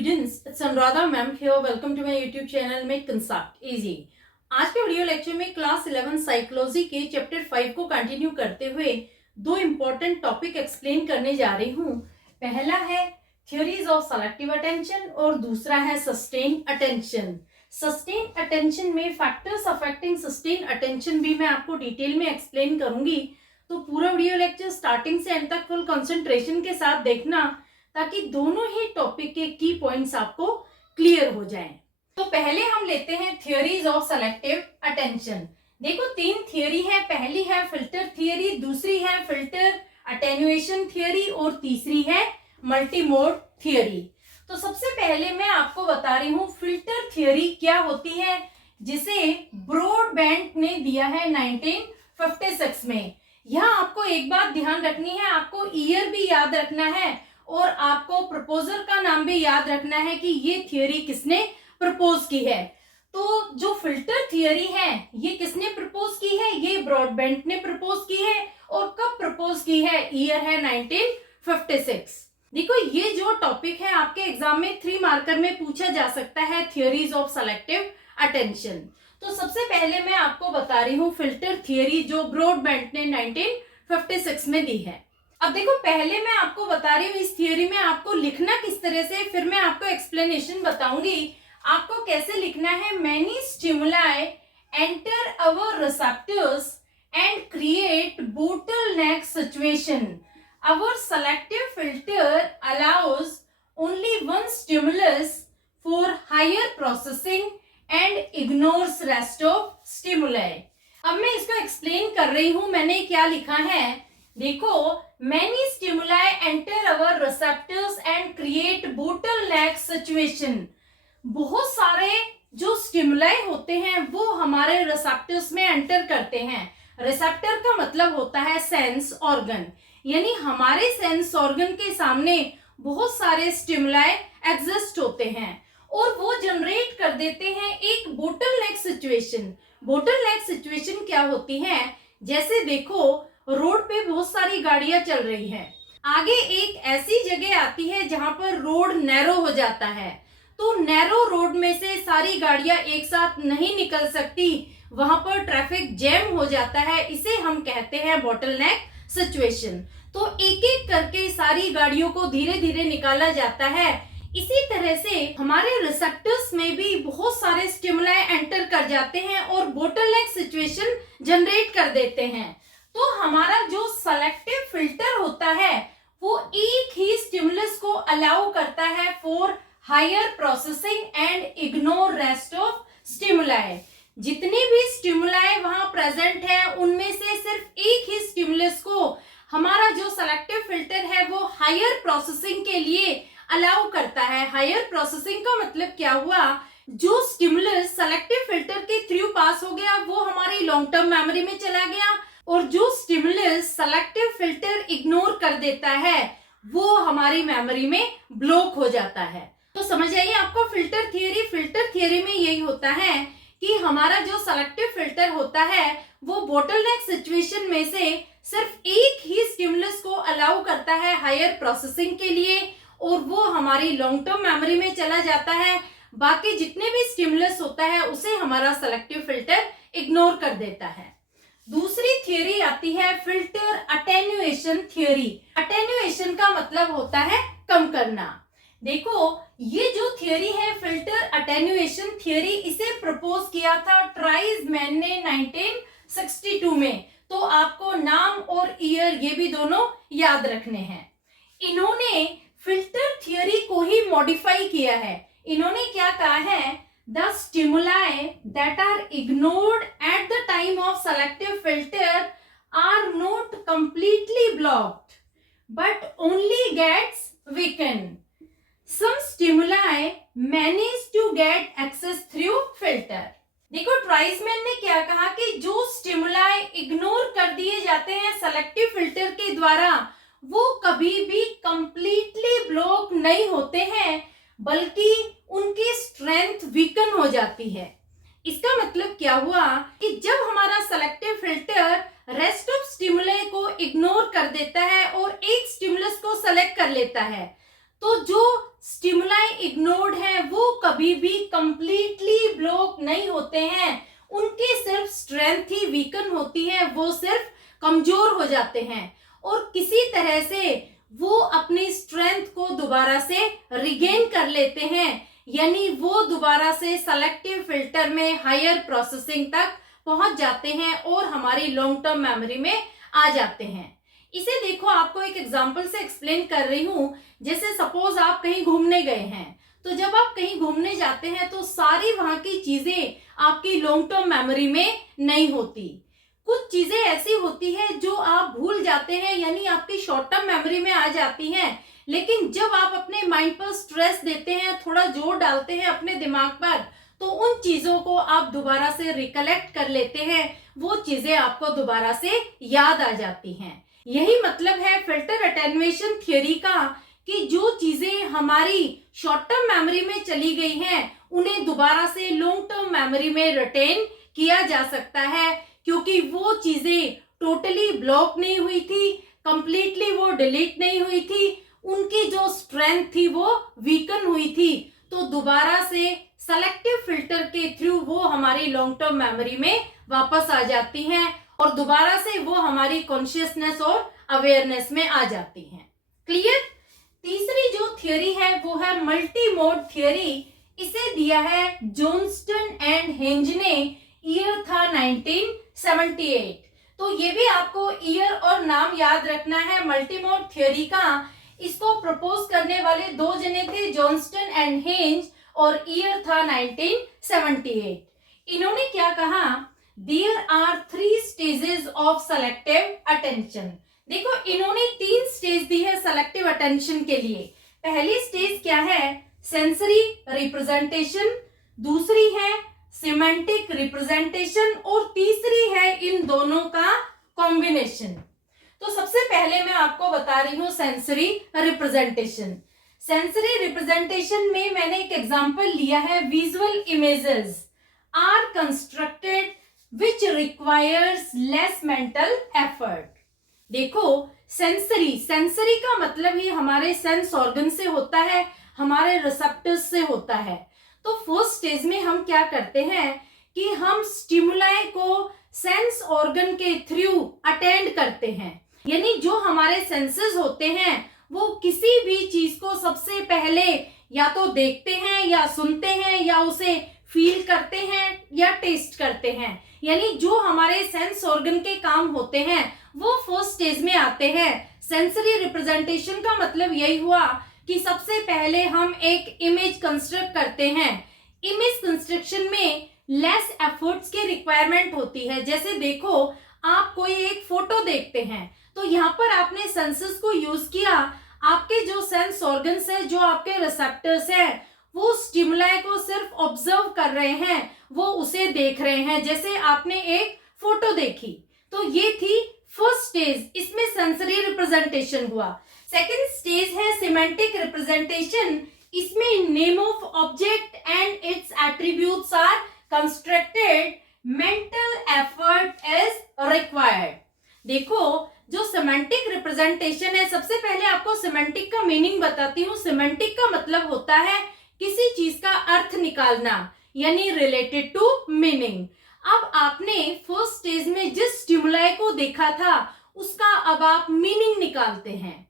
students, it's Anuradha ma'am here. Welcome to my YouTube channel Make Concept Easy. आज के video lecture में class 11 psychology के chapter 5 को continue करते हुए दो इम्पोर्टेंट टॉपिक एक्सप्लेन करने जा रही हूँ। पहला है थ्योरीज ऑफ सेलेक्टिव अटेंशन और दूसरा है सस्टेन अटेंशन। सस्टेन अटेंशन में फैक्टर्स अफेक्टिंग सस्टेन अटेंशन भी मैं आपको डिटेल में एक्सप्लेन करूंगी, तो पूरा वीडियो लेक्चर स्टार्टिंग से एंड तक फुल कंसंट्रेशन के साथ देखना ताकि दोनों ही टॉपिक के की पॉइंट्स आपको क्लियर हो जाएं। तो पहले हम लेते हैं थ्योरीज ऑफ सेलेक्टिव अटेंशन। देखो तीन थ्योरी है, पहली है फिल्टर थ्योरी, दूसरी है फिल्टर अटेन्युएशन थ्योरी और तीसरी है मल्टीमोड थ्योरी। तो सबसे पहले मैं आपको बता रही हूँ फिल्टर थ्योरी क्या होती है, जिसे ब्रॉडबैंड ने दिया है 1956 में। यहाँ आपको एक बात ध्यान रखनी है, आपको ईयर भी याद रखना है और आपको प्रपोजर का नाम भी याद रखना है कि ये थ्योरी किसने प्रपोज की है। तो जो फिल्टर थ्योरी है ये किसने प्रपोज की है, ये ब्रॉडबैंड ने प्रपोज की है। और कब प्रपोज की है, ईयर है 1956। देखो ये जो टॉपिक है आपके एग्जाम में 3 मार्कर में पूछा जा सकता है, थ्योरीज ऑफ सेलेक्टिव अटेंशन। तो सबसे पहले मैं आपको बता रही हूँ फिल्टर थ्योरी जो ब्रॉडबैंड ने 1956 में दी है। अब देखो पहले मैं आपको बता रही हूँ इस थियोरी में आपको लिखना किस तरह से, फिर मैं आपको एक्सप्लेनेशन बताऊंगी आपको कैसे लिखना है। Many stimuli enter our receptors and create bottleneck situation. Our selective filter allows only one stimulus for higher processing and ignores rest of stimuli. अब मैं इसको एक्सप्लेन कर रही हूं, मैंने क्या लिखा है। देखो many stimuli enter our receptors and create bottleneck situation। बहुत सारे जो स्टिमुलाई होते हैं वो हमारे रिसेप्टर्स में एंटर करते हैं। रिसेप्टर का मतलब होता है सेंस ऑर्गन, यानी हमारे सेंस ऑर्गन के सामने बहुत सारे स्टिमुलाई एग्जिस्ट होते हैं और वो जनरेट कर देते हैं एक बोटलनेक सिचुएशन। बोटलनेक सिचुएशन क्या होती है, जैसे देखो रोड पे बहुत सारी गाड़ियां चल रही हैं, आगे एक ऐसी जगह आती है जहां पर रोड नैरो हो जाता है, तो नैरो रोड में से सारी गाड़ियां एक साथ नहीं निकल सकती, वहां पर ट्रैफिक जैम हो जाता है, इसे हम कहते हैं बोटलनेक सिचुएशन। तो एक एक करके सारी गाड़ियों को धीरे धीरे निकाला जाता है। इसी तरह से हमारे रिसेप्टर्स में भी बहुत सारे स्टिमुलाई एंटर कर जाते हैं और बोटलनेक सिचुएशन जनरेट कर देते हैं। तो हमारा जो सेलेक्टिव फिल्टर होता है वो एक ही स्टिमुलस को अलाउ करता है for higher processing and ignore rest of stimuli. जितने भी स्टिमुलाई वहां प्रेजेंट है उनमें से सिर्फ एक ही स्टिमुलस को हमारा जो सेलेक्टिव फिल्टर है वो हायर प्रोसेसिंग के लिए अलाउ करता है। हायर प्रोसेसिंग का मतलब क्या हुआ, जो स्टिमुलस सेलेक्टिव फिल्टर के थ्रू पास हो गया वो हमारी लॉन्ग टर्म मेमोरी में चला गया और जो स्टिमुलस सेलेक्टिव फिल्टर इग्नोर कर देता है वो हमारी मेमोरी में ब्लॉक हो जाता है। तो समझ आइए आपको फिल्टर थियरी में यही होता है कि हमारा जो सेलेक्टिव फिल्टर होता है वो बोटलनेक सिचुएशन में से सिर्फ एक ही स्टिमुलस को अलाउ करता है हायर प्रोसेसिंग के लिए और वो हमारी लॉन्ग टर्म मेमोरी में चला जाता है। बाकी जितने भी स्टिमुलस होता है उसे हमारा सेलेक्टिव फिल्टर इग्नोर कर देता है। दूसरी थ्योरी आती है फिल्टर अटेन्युएशन थ्योरी। अटेन्युएशन का मतलब होता है कम करना। देखो ये जो थ्योरी है फिल्टर अटेन्युएशन थ्योरी, इसे प्रपोज किया था ट्राइजमैन ने 1962 में। तो आपको नाम और ईयर ये भी दोनों याद रखने हैं। इन्होंने फिल्टर थ्योरी को ही मॉडिफाई किया है। इन्होंने क्या कहा है, the stimuli that are ignored at the time of selective filter are not completely blocked but only gets weakened. Some stimuli manage to get access through filter। देखो ट्राइजमैन ने क्या कहा कि जो स्टिमुलाई इग्नोर कर दिए जाते हैं सेलेक्टिव फिल्टर के द्वारा वो कभी भी कंप्लीटली ब्लॉक नहीं होते हैं, बल्कि उनकी स्ट्रेंथ वीकन हो जाती है। इसका मतलब क्या हुआ कि जब हमारा selective filter rest of stimuli को इग्नोर कर देता है और एक स्टिमुलस को सेलेक्ट कर लेता है तो जो स्टिमुलाई इग्नोर्ड है वो कभी भी कंप्लीटली ब्लॉक नहीं होते हैं, उनकी सिर्फ स्ट्रेंथ ही वीकन होती है, वो सिर्फ कमजोर हो जाते हैं और किसी तरह से वो अपनी स्ट्रेंथ को दोबारा से रिगेन कर लेते हैं, यानी वो दोबारा से सेलेक्टिव फिल्टर में हायर प्रोसेसिंग तक पहुंच जाते हैं और हमारी लॉन्ग टर्म मेमोरी में आ जाते हैं। इसे देखो, आपको एक एग्जांपल से एक्सप्लेन कर रही हूं। जैसे सपोज आप कहीं घूमने गए हैं, तो जब आप कहीं घूमने जाते हैं तो सारी वहां की चीजें आपकी लॉन्ग टर्म मेमोरी में नहीं होती। कुछ चीजें ऐसी होती है जो आप भूल जाते हैं, यानी आपकी शॉर्ट टर्म मेमोरी में आ जाती हैं, लेकिन जब आप अपने माइंड पर स्ट्रेस देते हैं, थोड़ा जोर डालते हैं अपने दिमाग पर, तो उन चीजों को आप दोबारा से रिकलेक्ट कर लेते हैं, वो चीजें आपको दोबारा से याद आ जाती हैं। यही मतलब है फिल्टर अटेन्युएशन थ्योरी का, कि जो चीजें हमारी शॉर्ट टर्म मेमोरी में चली गई हैं, उन्हें दोबारा से लॉन्ग टर्म मेमोरी में रिटेन किया जा सकता है, क्योंकि वो चीजें टोटली ब्लॉक नहीं हुई थी, कंप्लीटली वो डिलीट नहीं हुई थी, उनकी जो स्ट्रेंथ थी वो वीकन हुई थी, तो दोबारा से सेलेक्टिव फिल्टर के थ्रू वो हमारी लॉन्ग टर्म मेमोरी में वापस आ जाती हैं और दोबारा से वो हमारी कॉन्शियसनेस और अवेयरनेस में आ जाती हैं। क्लियर? तीसरी जो थ्योरी है वो है मल्टी मोड थ्योरी। इसे दिया है जॉनस्टन एंड हेंज ने, ईयर था 1978। तो ये भी आपको ईयर और नाम याद रखना है मल्टीमोड थ्योरी का। इसको प्रपोज करने वाले दो जने थे, जॉनस्टन एंड हेंज, और ईयर था 1978। इन्होंने क्या कहा, there are 3 stages of selective attention. देखो, इन्होंने 3 स्टेज दी है सेलेक्टिव अटेंशन के लिए। पहली स्टेज क्या है, सेंसरी रिप्रेजेंटेशन, दूसरी है सिमेंटिक रिप्रेजेंटेशन और तीसरी है इन दोनों का कॉम्बिनेशन। तो सबसे पहले मैं आपको बता रही हूं सेंसरी रिप्रेजेंटेशन। सेंसरी रिप्रेजेंटेशन में मैंने एक एग्जांपल लिया है, visual images are constructed which requires less mental effort. देखो, सेंसरी का मतलब ही हमारे सेंस ऑर्गन से होता है, हमारे रिसेप्टर्स से होता है। तो फर्स्ट स्टेज में हम क्या करते हैं कि हम स्टिमुलाई को सेंस ऑर्गन के थ्रू अटेंड करते हैं, यानी जो हमारे सेंसेस होते हैं वो किसी भी चीज को सबसे पहले या तो देखते हैं या सुनते हैं या उसे फील करते हैं या टेस्ट करते हैं, यानी जो हमारे सेंस ऑर्गन के काम होते हैं वो फर्स्ट स्टेज में आते हैं। सेंसरी रिप्रेजेंटेशन का मतलब यही हुआ कि सबसे पहले हम एक इमेज कंस्ट्रक्ट करते हैं। इमेज कंस्ट्रक्शन में लेस एफर्ट्स की रिक्वायरमेंट होती है। जैसे देखो, आप कोई एक फोटो देखते हैं तो यहाँ पर आपने सेंसेस को यूज किया, आपके जो सेंस ऑर्गन्स है, जो आपके रिसेप्टर्स हैं, वो स्टिमुलाई को सिर्फ ऑब्जर्व कर रहे हैं, वो उसे देख रहे हैं। जैसे आपने एक फोटो देखी, तो ये थी फर्स्ट स्टेज, इसमें सेंसरी रिप्रेजेंटेशन हुआ। सेकेंड स्टेज है सिमेंटिक रिप्रेजेंटेशन। इसमें name of object and its attributes are constructed, mental effort is required. देखो, जो सिमेंटिक रिप्रेजेंटेशन है, सबसे पहले आपको सिमेंटिक का मीनिंग बताती हूँ। सिमेंटिक का मतलब होता है किसी चीज का अर्थ निकालना, यानी रिलेटेड टू मीनिंग। अब आपने फर्स्ट स्टेज में जिस स्टिमुलाई को देखा था उसका अब आप मीनिंग निकालते हैं,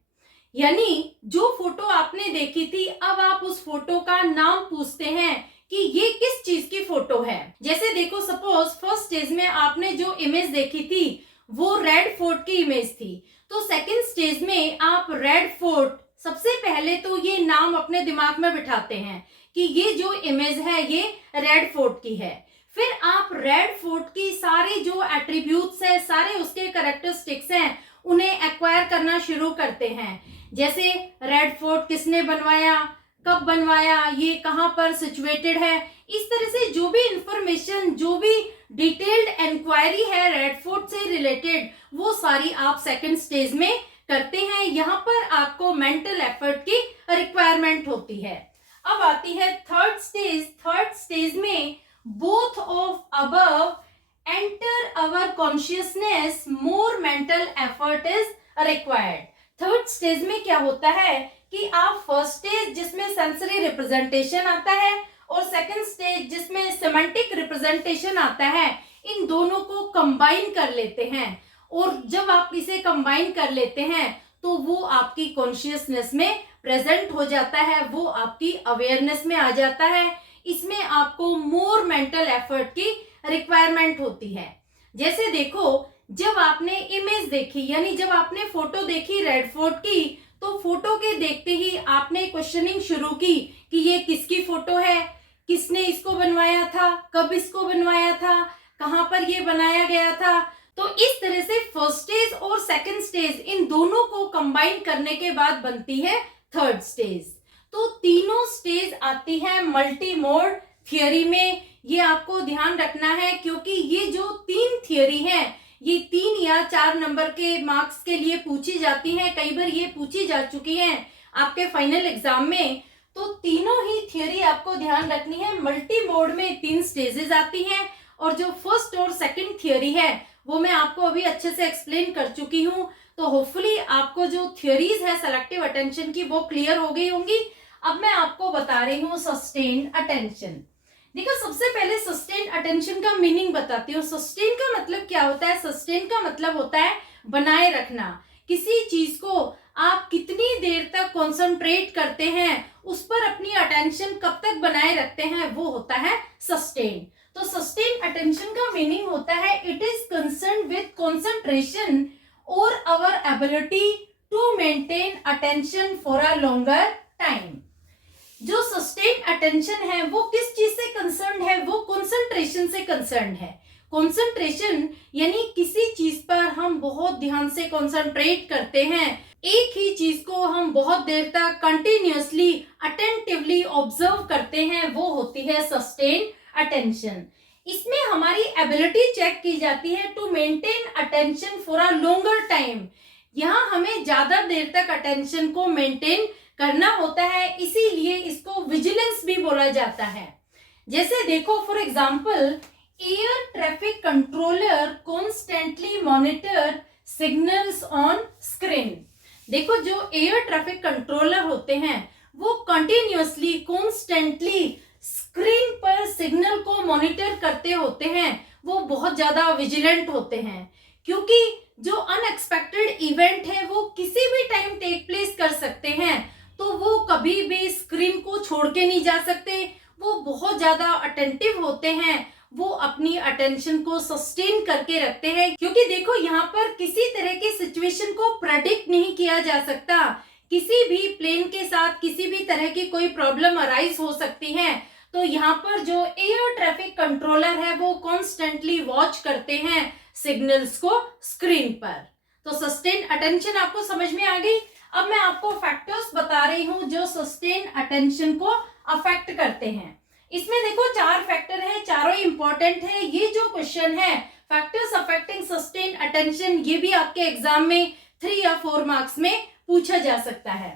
यानी जो फोटो आपने देखी थी अब आप उस फोटो का नाम पूछते हैं कि ये किस चीज की फोटो है। जैसे देखो, सपोज फर्स्ट स्टेज में आपने जो इमेज देखी थी वो रेड फोर्ट की इमेज थी, तो सेकंड स्टेज में आप रेड फोर्ट, सबसे पहले तो ये नाम अपने दिमाग में बिठाते हैं कि ये जो इमेज है ये रेड फोर्ट की है। फिर आप रेड फोर्ट की सारी जो एट्रीब्यूट्स है, सारे उसके कैरेक्टरिस्टिक्स हैं, उन्हें एक्वायर करना शुरू करते हैं। जैसे रेड फोर्ट किसने बनवाया, कब बनवाया, ये कहाँ पर सिचुएटेड है, इस तरह से जो भी इंफॉर्मेशन, जो भी डिटेल्ड इंक्वायरी है रेड फोर्ट से रिलेटेड, वो सारी आप सेकंड स्टेज में करते हैं। यहाँ पर आपको मेंटल एफर्ट की रिक्वायरमेंट होती है। अब आती है थर्ड स्टेज। थर्ड स्टेज में both of above enter our consciousness, more mental effort is required. Third stage में क्या होता है कि आप फर्स्ट स्टेज जिसमें सेंसरी रिप्रेजेंटेशन आता है और सेकंड स्टेज जिसमें सिमेंटिक रिप्रेजेंटेशन आता है, इन दोनों को कंबाइन कर लेते हैं। और जब आप इसे कंबाइन कर लेते हैं तो वो आपकी कॉन्शियसनेस में प्रेजेंट हो जाता है, वो आपकी अवेयरनेस में आ जाता है। इसमें आपको मोर मेंटल एफर्ट की रिक्वायरमेंट होती है। जैसे देखो, जब आपने इमेज देखी, यानी जब आपने फोटो देखी रेड फोर्ट की, तो फोटो के देखते ही आपने क्वेश्चनिंग शुरू की कि ये किसकी फोटो है, किसने इसको बनवाया था, कब इसको बनवाया था, कहाँ पर ये बनाया गया था। तो इस तरह से फर्स्ट स्टेज और सेकंड स्टेज इन दोनों को कंबाइन करने के बाद बनती है थर्ड स्टेज। तो तीनों स्टेज आती है मल्टी मोड थियरी में। ये आपको ध्यान रखना है, क्योंकि ये जो तीन थियरी है ये 3 या 4 नंबर के मार्क्स के लिए पूछी जाती हैं। कई बार ये पूछी जा चुकी हैं आपके फाइनल एग्जाम में। तो तीनों ही थियरी आपको ध्यान रखनी है। मल्टी मोड में 3 स्टेजेस आती हैं और जो फर्स्ट और सेकंड थियरी है वो मैं आपको अभी अच्छे से एक्सप्लेन कर चुकी हूँ। तो होपफुली आपको जो थियरीज है सेलेक्टिव अटेंशन की वो क्लियर हो गई होंगी। अब मैं आपको बता रही हूँ सस्टेन्ड अटेंशन। देखो, सबसे पहले सस्टेन अटेंशन का मीनिंग बताती हूँ। सस्टेन का मतलब क्या होता है? सस्टेन का मतलब होता है बनाए रखना। किसी चीज को आप कितनी देर तक कंसंट्रेट करते हैं, उस पर अपनी अटेंशन कब तक बनाए रखते हैं, वो होता है सस्टेन। तो सस्टेन अटेंशन का मीनिंग होता है it is concern with concentration और our ability to maintain attention for a longer time. जो सस्टेन अटेंशन है वो किस चीज से कंसर्न है? वो कंसंट्रेशन से कंसर्न है। कंसंट्रेशन यानी किसी चीज पर हम बहुत ध्यान से कंसंट्रेट करते हैं, एक ही चीज को हम बहुत देर तक कंटिन्यूअसली अटेंटिवली ऑब्जर्व करते हैं, वो होती है सस्टेन अटेंशन। इसमें हमारी एबिलिटी चेक की जाती है to maintain attention for a longer time. यहाँ हमें ज्यादा देर तक अटेंशन को मेंटेन करना होता है, इसीलिए इसको विजिलेंस भी बोला जाता है। जैसे देखो, for example, air traffic controller constantly monitor signals on screen. देखो, जो एयर ट्रैफिक कंट्रोलर होते हैं वो कंटिन्यूअसली कॉन्स्टेंटली स्क्रीन पर सिग्नल को मॉनिटर करते होते हैं। वो बहुत ज्यादा विजिलेंट होते हैं, क्योंकि जो अनएक्सपेक्टेड इवेंट है वो किसी भी टाइम टेक प्लेस कर सकते हैं। तो वो कभी भी स्क्रीन को छोड़ के नहीं जा सकते। वो बहुत ज्यादा अटेंटिव होते हैं, वो अपनी अटेंशन को सस्टेन करके रखते हैं, क्योंकि देखो, यहाँ पर किसी तरह की सिचुएशन को प्रेडिक्ट नहीं किया जा सकता। किसी भी प्लेन के साथ किसी भी तरह की कोई प्रॉब्लम अराइज हो सकती है। तो यहाँ पर जो एयर ट्रैफिक कंट्रोलर है वो कॉन्स्टेंटली वॉच करते हैं सिग्नल्स को स्क्रीन पर। तो सस्टेन अटेंशन आपको समझ में आ गई। अब मैं आपको फैक्टर्स बता रही हूं जो सस्टेन अटेंशन को अफेक्ट करते हैं। इसमें देखो 4 फैक्टर हैं, चारों इंपॉर्टेंट है। ये जो क्वेश्चन है फैक्टर्स अफेक्टिंग सस्टेन अटेंशन, ये भी आपके एग्जाम में 3 या 4 मार्क्स में पूछा जा सकता है।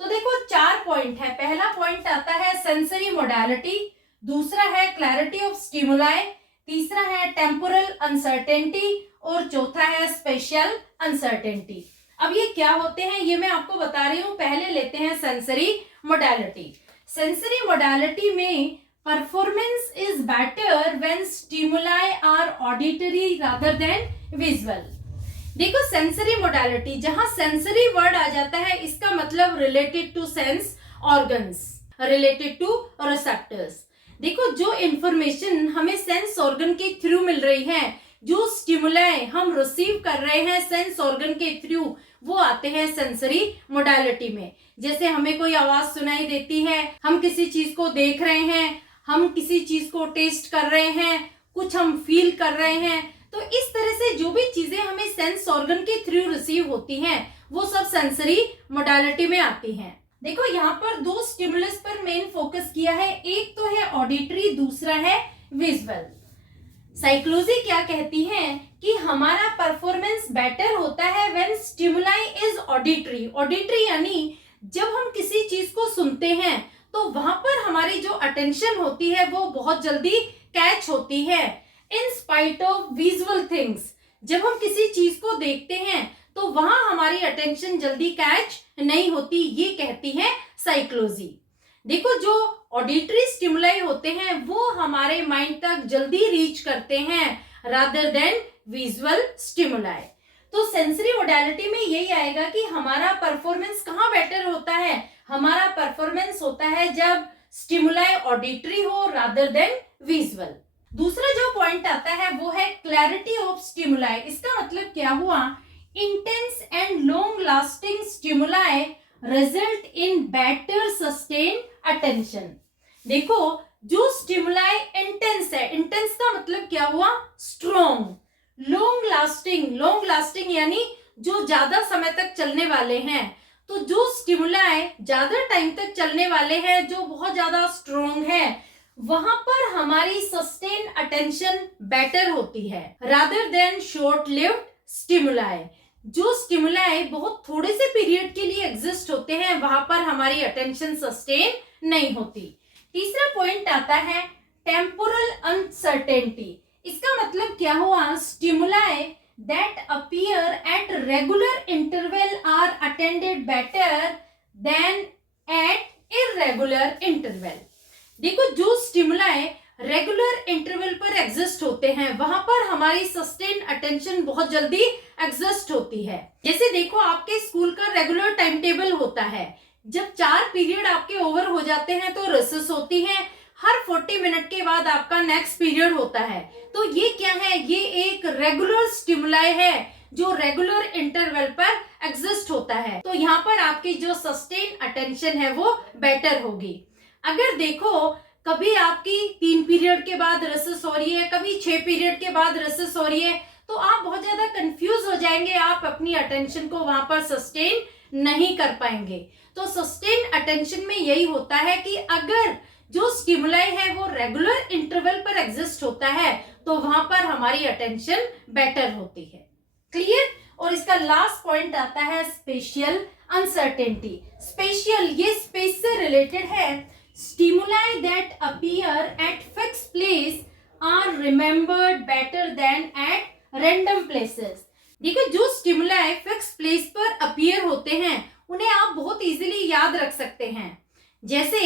तो देखो 4 पॉइंट है। पहला पॉइंट आता है सेंसरी मोडालिटी, दूसरा है क्लैरिटी ऑफ स्टिमुलाई, तीसरा है टेम्पोरल अनसर्टेनिटी और चौथा है स्पेशियल अनसर्टेनिटी। अब ये क्या होते हैं ये मैं आपको बता रही हूँ। पहले लेते हैं सेंसरी मोडालिटी। सेंसरी मोडालिटी में performance is better when stimuli are auditory rather than visual. देखो, सेंसरी मोडालिटी, जहां सेंसरी वर्ड आ जाता है इसका मतलब related to sense organs, related to receptors. देखो, जो इंफॉर्मेशन हमें सेंस ऑर्गन के थ्रू मिल रही है, जो स्टिमुलाई हम रिसीव कर रहे हैं सेंस ऑर्गन के थ्रू, वो आते हैं सेंसरी मोडालिटी में। जैसे हमें कोई आवाज सुनाई देती है, हम किसी चीज को देख रहे हैं, हम किसी चीज को टेस्ट कर रहे हैं, कुछ हम फील कर रहे हैं। तो इस तरह से जो भी चीजें हमें सेंस ऑर्गन के थ्रू रिसीव होती हैं वो सब सेंसरी मोडालिटी में आती हैं। देखो, यहाँ पर 2 स्टिमुलस पर मेन फोकस किया है, एक तो है ऑडिटरी, दूसरा है विजुअल। साइकोलॉजी क्या कहती है कि हमारा परफॉर्मेंस बेटर होता है when stimuli is auditory. Auditory यानी जब हम किसी चीज को सुनते हैं तो वहां पर हमारी जो अटेंशन होती है वो बहुत जल्दी कैच होती है in spite of visual things. जब हम किसी चीज को देखते हैं तो वहां हमारी अटेंशन जल्दी कैच नहीं होती, ये कहती है साइकोलॉजी। देखो, जो ऑडिटरी स्टिमुलाई होते हैं वो हमारे माइंड तक जल्दी रीच करते हैं रादर देन विजुअल स्टिमुलाई। तो सेंसरी मोडालिटी में यही आएगा कि हमारा परफॉर्मेंस कहाँ बेटर होता है। हमारा परफॉर्मेंस होता है जब स्टिमुलाई ऑडिटरी हो रादर देन विजुअल। दूसरा जो पॉइंट आता है वो है क्लैरिटी ऑफ स्टिमुलाई। इसका मतलब क्या हुआ, intense and long lasting stimuli result in better sustain attention. देखो, जो स्टिमुलाई इंटेंस है, इंटेंस का मतलब क्या हुआ, स्ट्रॉन्ग। लॉन्ग लास्टिंग यानी जो ज्यादा समय तक चलने वाले हैं। तो जो स्टिमुलाई ज्यादा टाइम तक चलने वाले हैं, जो बहुत ज्यादा स्ट्रॉन्ग है, वहां पर हमारी सस्टेन अटेंशन बेटर होती है rather than short lived stimuli. जो स्टिमुलाई बहुत थोड़े से पीरियड के लिए एग्जिस्ट होते हैं, वहां पर हमारी अटेंशन सस्टेन नहीं होती। तीसरा पॉइंट आता है टेम्पोरल अनसर्टेनिटी। इसका मतलब क्या हुआ, stimuli that appear at regular interval are attended better than at irregular interval. देखो, जो स्टिमुलाई रेगुलर इंटरवल पर एग्जिस्ट होते हैं, वहां पर हमारी सस्टेन अटेंशन बहुत जल्दी एग्जिस्ट होती है। जैसे देखो, आपके स्कूल का रेगुलर टाइम टेबल होता है। जब 4 पीरियड आपके ओवर हो जाते हैं तो रिसेस होती है। हर 40 मिनट के बाद आपका नेक्स्ट पीरियड होता है। तो ये क्या है, ये एक रेगुलर स्टिमुलाई है जो रेगुलर इंटरवल पर एग्जिस्ट होता है। तो यहाँ पर आपकी जो सस्टेन अटेंशन है वो बेटर होगी। अगर देखो, कभी आपकी 3 पीरियड के बाद रिसेस हो रही है, कभी 6 पीरियड के बाद रिसेस हो रही है, तो आप बहुत ज्यादा कंफ्यूज हो जाएंगे, आप अपनी अटेंशन को वहां पर सस्टेन नहीं कर पाएंगे। तो सस्टेन अटेंशन में यही होता है कि अगर जो स्टिमुलाई है वो रेगुलर इंटरवल पर एग्जिस्ट होता है, तो वहां पर हमारी अटेंशन बेटर होती है। क्लियर। और इसका लास्ट पॉइंट आता है स्पेशियल अनसर्टेनिटी। स्पेशियल, ये स्पेस से रिलेटेड है। Stimuli that appear at fixed place are remembered better than at random places. देखो, जो स्टिमुलाई फिक्स प्लेस पर अपीयर होते हैं उन्हें आप बहुत इजीली याद रख सकते हैं। जैसे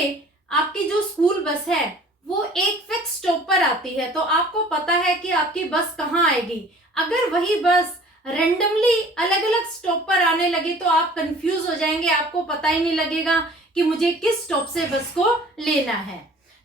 आपकी जो स्कूल बस है वो एक फिक्स स्टॉप पर आती है, तो आपको पता है कि आपकी बस कहाँ आएगी। अगर वही बस रेंडमली अलग अलग स्टॉप पर आने लगे तो आप कंफ्यूज हो जाएंगे, आपको पता ही नहीं लगेगा कि मुझे किस स्टॉप से बस को लेना है।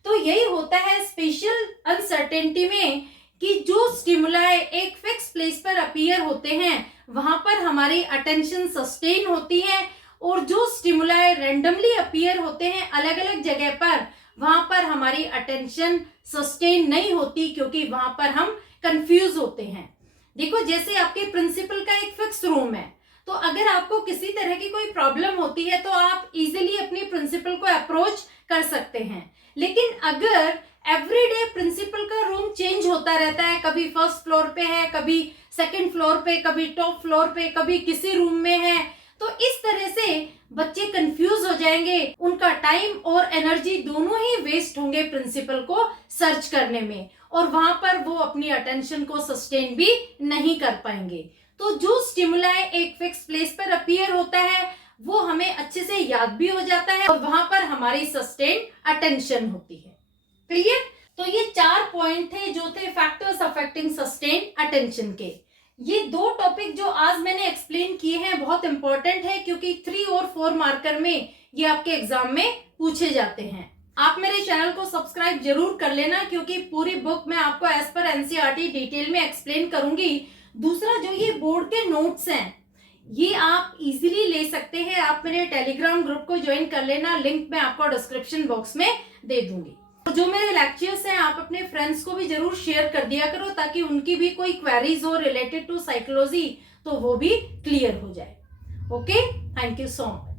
तो यही होता है स्पेशल अनसर्टेनिटी में कि जो स्टिमुलाई एक फिक्स प्लेस पर अपीयर होते हैं वहां पर हमारी अटेंशन सस्टेन होती है, और जो स्टिमुलाई रेंडमली अपीयर होते हैं अलग अलग जगह पर, वहां पर हमारी अटेंशन सस्टेन नहीं होती, क्योंकि वहां पर हम कंफ्यूज होते हैं। देखो, जैसे आपके प्रिंसिपल का एक फिक्स रूम है, तो अगर आपको किसी तरह की कोई प्रॉब्लम होती है तो आप इजीली अपने प्रिंसिपल को अप्रोच कर सकते हैं। लेकिन अगर एवरीडे प्रिंसिपल का रूम चेंज होता रहता है, कभी फर्स्ट फ्लोर पे है, कभी सेकंड फ्लोर पे, कभी टॉप फ्लोर पे, कभी किसी रूम में है, तो इस तरह से बच्चे कंफ्यूज हो जाएंगे, उनका टाइम और एनर्जी दोनों ही वेस्ट होंगे प्रिंसिपल को सर्च करने में, और वहां पर वो अपनी अटेंशन को सस्टेन भी नहीं कर पाएंगे। तो जो स्टिमुलाई एक फिक्स प्लेस पर अपीयर होता है वो हमें अच्छे से याद भी हो जाता है, और वहां पर हमारी सस्टेन अटेंशन होती है। क्लियर। तो ये 4 पॉइंट थे जो थे फैक्टर्स अफेक्टिंग सस्टेन अटेंशन के। ये 2 टॉपिक जो आज मैंने एक्सप्लेन किए हैं बहुत इंपॉर्टेंट है, क्योंकि 3 और 4 मार्कर में ये आपके एग्जाम में पूछे जाते हैं। आप मेरे चैनल को सब्सक्राइब जरूर कर लेना, क्योंकि पूरी बुक मैं आपको एज पर एनसीईआरटी डिटेल में एक्सप्लेन करूंगी। दूसरा, जो ये बोर्ड के नोट्स हैं ये आप इजीली ले सकते हैं, आप मेरे टेलीग्राम ग्रुप को ज्वाइन कर लेना, लिंक मैं आपको डिस्क्रिप्शन बॉक्स में दे दूंगी। और जो मेरे लेक्चर्स हैं आप अपने फ्रेंड्स को भी जरूर शेयर कर दिया करो, ताकि उनकी भी कोई क्वेरीज हो रिलेटेड टू साइकोलॉजी तो वो भी क्लियर हो जाए। Okay, thank you so much.